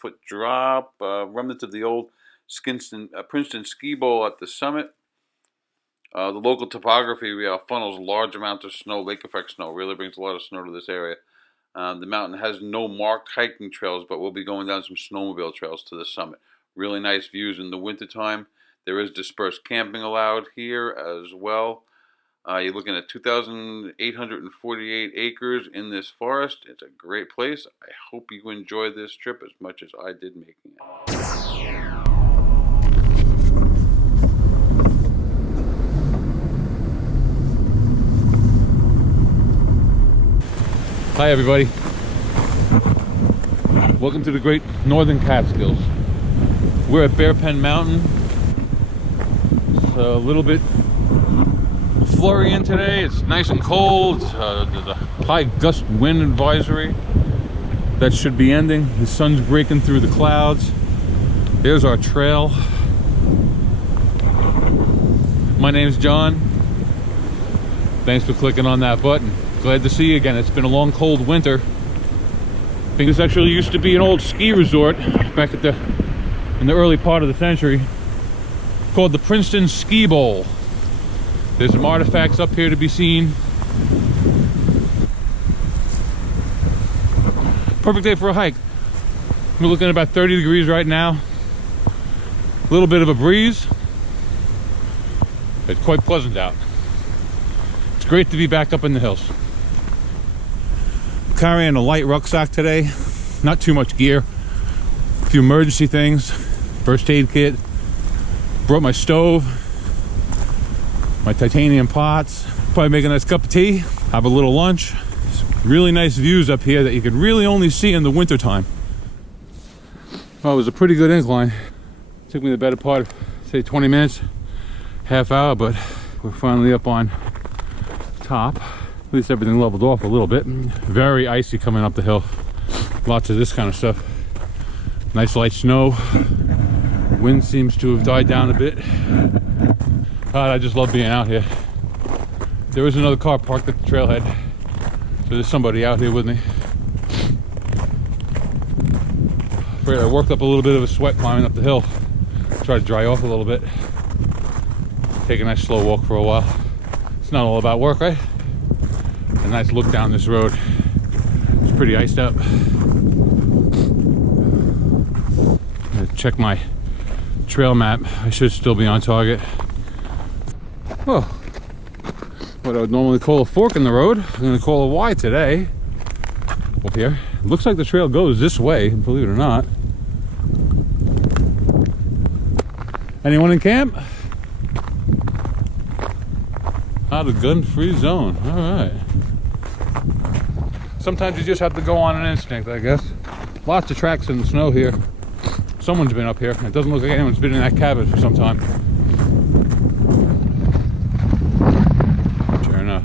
foot drop, remnants of the old Princeton Ski Bowl at the summit. The local topography funnels large amounts of snow, lake effect snow, really brings a lot of snow to this area. The mountain has no marked hiking trails, but we'll be going down some snowmobile trails to the summit. Really nice views in the wintertime. There is dispersed camping allowed here as well. You're looking at 2,848 acres in this forest. It's a great place. I hope you enjoy this trip as much as I did making it. Hi everybody. Welcome to the great northern Catskills. We're at Bearpen Mountain. It's a little bit flurrying today. It's nice and cold. There's a high gust wind advisory that should be ending. The sun's breaking through the clouds. There's our trail. My name's John. Thanks for clicking on that button. Glad to see you again. It's been a long, cold winter. I think this actually used to be an old ski resort back in the early part of the century, called the Princeton Ski Bowl. There's some artifacts up here to be seen. Perfect day for a hike. We're looking at about 30 degrees right now. A little bit of a breeze. It's quite pleasant out. It's great to be back up in the hills. Carrying a light rucksack today, not too much gear, a few emergency things, first aid kit, brought my stove, my titanium pots, probably make a nice cup of tea, have a little lunch. Really nice views up here that you can really only see in the winter time. Well, it was a pretty good incline. It took me the better part of, say, 20 minutes, half hour, but we're finally up on top. At least everything leveled off a little bit. Very icy coming up the hill. Lots of this kind of stuff. Nice light snow. Wind seems to have died down a bit. God, I just love being out here. There is another car parked at the trailhead, so there's somebody out here with me. Afraid I worked up a little bit of a sweat climbing up the hill. Try to dry off a little bit. Take a nice slow walk for a while. It's not all about work, right? A nice look down this road. It's pretty iced up. Check my trail map. I should still be on target. Oh, what I would normally call a fork in the road, I'm going to call a Y today. Up here. It looks like the trail goes this way, believe it or not. Anyone in camp? Not a gun-free zone. All right. Sometimes you just have to go on an instinct, I guess. Lots of tracks in the snow here. Someone's been up here. It doesn't look like anyone's been in that cabin for some time. Sure enough.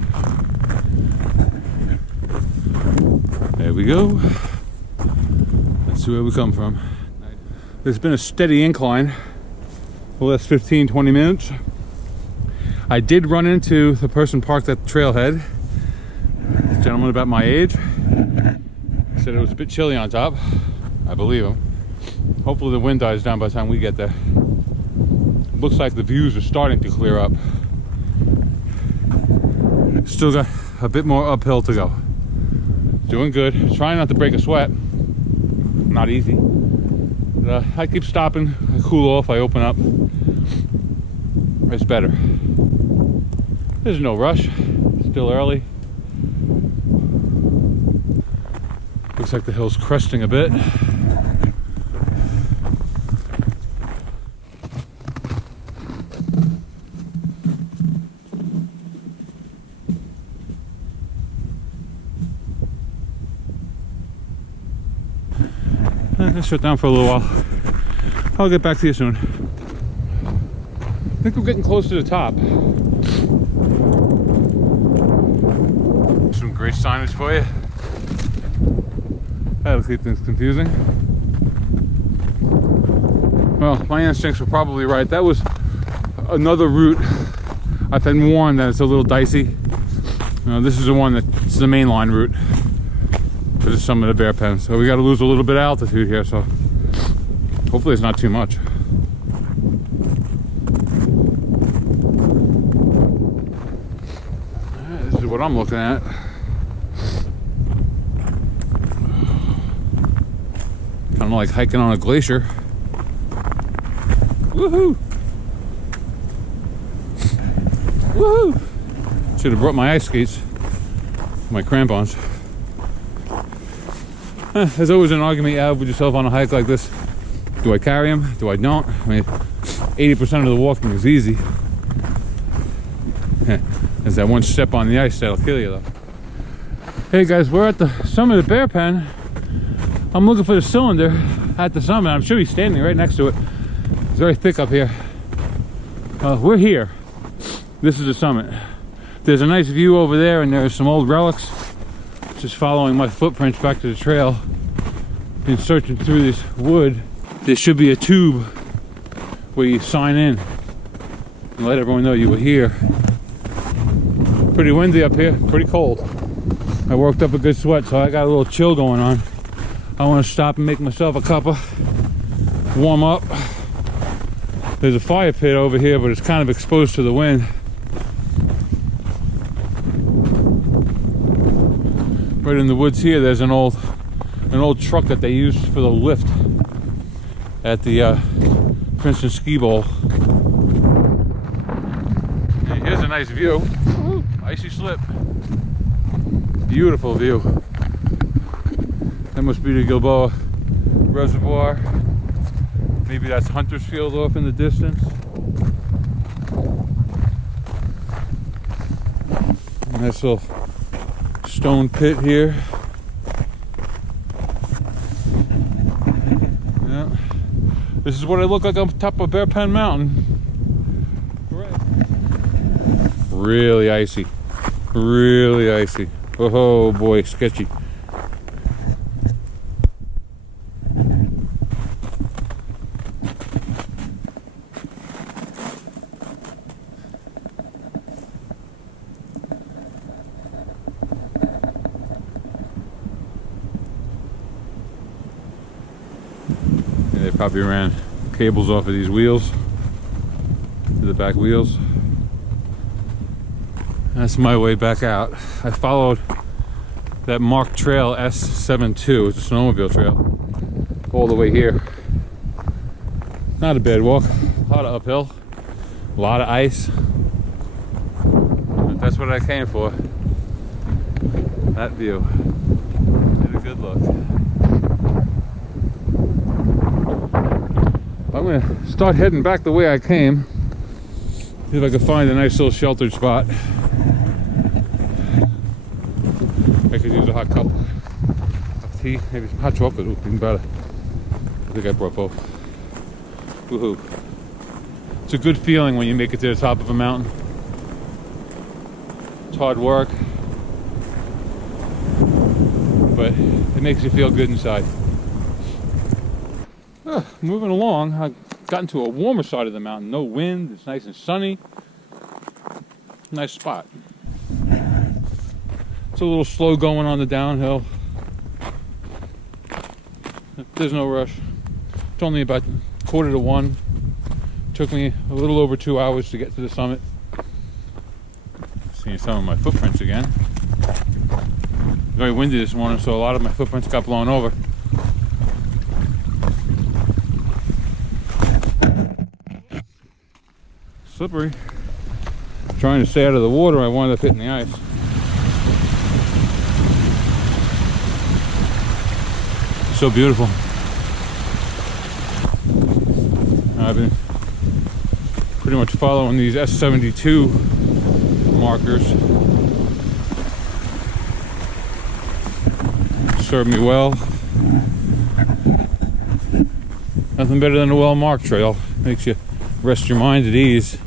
There we go. Let's see where we come from. There's been a steady incline for the last 15-20 minutes. I did run into the person parked at the trailhead. A gentleman about my age. He said it was a bit chilly on top. I believe him. Hopefully the wind dies down by the time we get there. Looks like the views are starting to clear up. Still got a bit more uphill to go. Doing good. Trying not to break a sweat. Not easy. But, I keep stopping. I cool off. I open up. It's better. There's no rush. Still early. Looks like the hill's cresting a bit. Let's shut down for a little while. I'll get back to you soon. I think we're getting close to the top. Some great signage for you. That'll keep things confusing. Well, my instincts were probably right. That was another route. I've been warned that it's a little dicey. This is the one that's the main line route. This is some of the bear pens. So we got to lose a little bit of altitude here, so Hopefully it's not too much. This is what I'm looking at. Kind of like hiking on a glacier. Woohoo! Woohoo! Should have brought my ice skates, my crampons. There's always an argument you have with yourself on a hike like this. Do I carry them? Do I don't? I mean, 80% of the walking is easy. There's that one step on the ice that'll kill you though. Hey guys, we're at the summit of Bearpen. I'm looking for the cylinder at the summit. I'm sure he's standing right next to it. It's very thick up here. We're here. This is the summit. There's a nice view over there, and there's some old relics. Just following my footprints back to the trail and searching through this wood. There should be a tube where you sign in and let everyone know you were here. Pretty windy up here, pretty cold. I worked up a good sweat, so I got a little chill going on. I want to stop and make myself a cuppa, warm up. There's a fire pit over here, but it's kind of exposed to the wind. Right in the woods here, there's an old truck that they used for the lift at the Princeton Ski Bowl. Hey, here's a nice view. Woo, icy slip. Beautiful view. That must be the Gilboa Reservoir. Maybe that's Hunter's Field off in the distance. Nice little stone pit here. Yeah. This is what I look like on top of Bearpen Mountain. Really icy. Really icy. Oh boy, sketchy. They probably ran cables off of these wheels to the back wheels. That's my way back out. I followed that marked trail S72, it's a snowmobile trail, all the way here. Not a bad walk, a lot of uphill, a lot of ice. But that's what I came for. That view. Get a good look. I'm gonna start heading back the way I came. See if I can find a nice little sheltered spot. I could use a hot cup of tea, maybe some hot chocolate, ooh, even better. I think I brought both. Woohoo. It's a good feeling when you make it to the top of a mountain. It's hard work, but it makes you feel good inside. Moving along, I've gotten to a warmer side of the mountain. No wind, it's nice and sunny. Nice spot. It's a little slow going on the downhill. There's no rush. It's only about 1:45. Took me a little over 2 hours to get to the summit. Seeing some of my footprints again. Very windy this morning, so a lot of my footprints got blown over. Slippery. Trying to stay out of the water, I wound up hitting the ice. So beautiful. I've been pretty much following these S72 markers. Served me well. Nothing better than a well-marked trail. Makes you rest your mind at ease.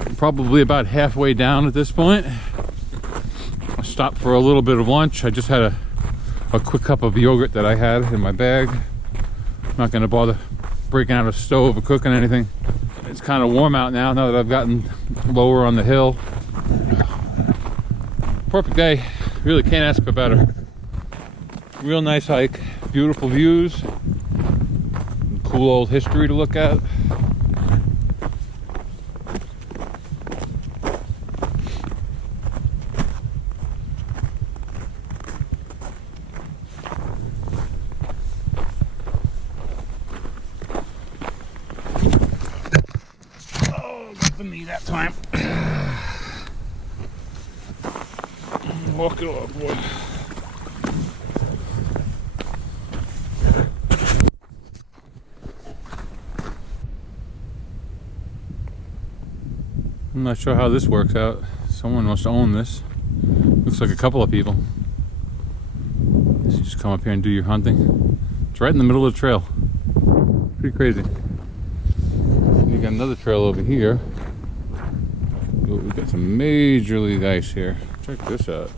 I'm probably about halfway down at this point. I stopped for a little bit of lunch. I just had a quick cup of yogurt that I had in my bag. I'm not going to bother breaking out a stove or cooking anything. It's kind of warm out now that I've gotten lower on the hill. Perfect day. Really can't ask for better. Real nice hike. Beautiful views. Cool cool old history to look at. Oh, got the knee that time. Walk it off, boy. I'm not sure how this works out. Someone must own this. Looks like a couple of people. So you just come up here and do your hunting. It's right in the middle of the trail. Pretty crazy. You got another trail over here. Oh, we've got some major league ice here. Check this out.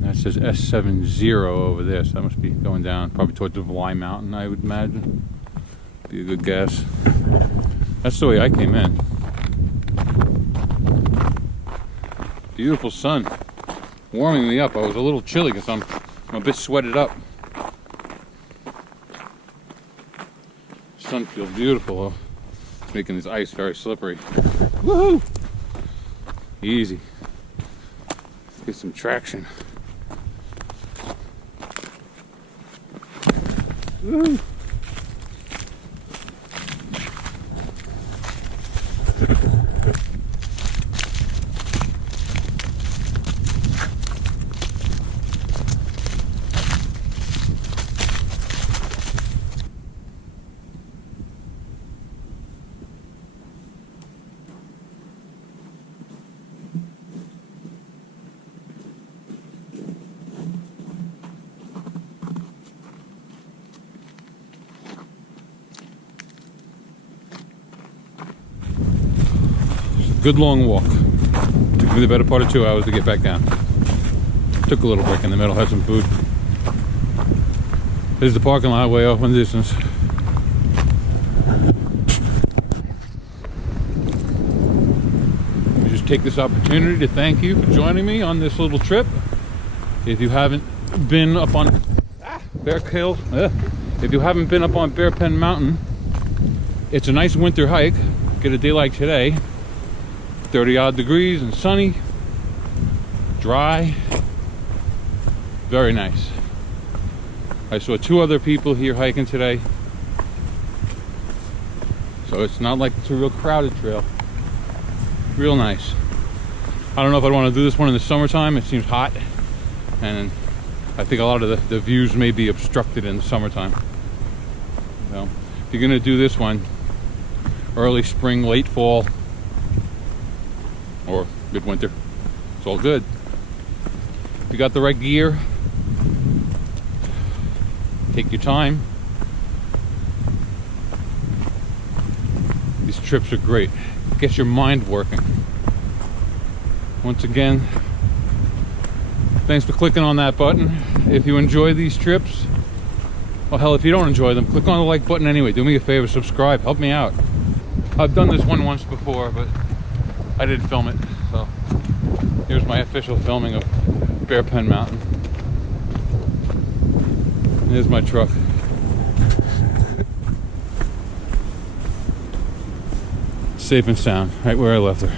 That says S70 over there, so that must be going down probably towards the Bearpen Mountain, I would imagine. Be a good guess. That's the way I came in. Beautiful sun, warming me up. I was a little chilly because I'm a bit sweated up. Sun feels beautiful though. It's making this ice very slippery. Woohoo! Easy. Let's get some traction. Woo! Good long walk. Took me the better part of 2 hours to get back down. Took a little break in the middle, had some food. There's the parking lot way off in the distance. Let me just take this opportunity to thank you for joining me on this little trip. If you haven't been up on if you haven't been up on Bearpen Mountain, it's a nice winter hike. Get a day like today. 30 odd degrees and sunny, dry, very nice. I saw 2 other people here hiking today, so it's not like it's a real crowded trail. Real nice. I don't know if I'd want to do this one in the summertime. It seems hot, and I think a lot of the views may be obstructed in the summertime. So if you're gonna do this one early spring, late fall, or midwinter, it's all good. If you got the right gear, take your time. These trips are great. Gets your mind working. Once again, thanks for clicking on that button. If you enjoy these trips, well, hell, if you don't enjoy them, click on the like button anyway. Do me a favor, subscribe, help me out. I've done this one once before, but I didn't film it, so here's my official filming of Bearpen Mountain. Here's my truck. Safe and sound, right where I left her.